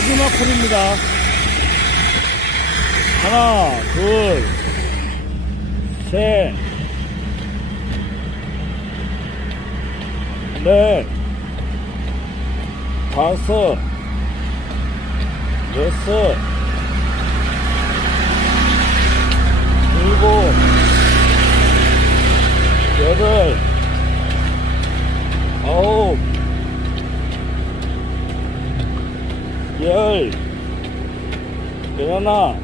마지막 콜입니다. 하나, 둘, 셋, 넷, 다섯, 여섯, 일곱, 여덟, 아홉, 열, 열하나,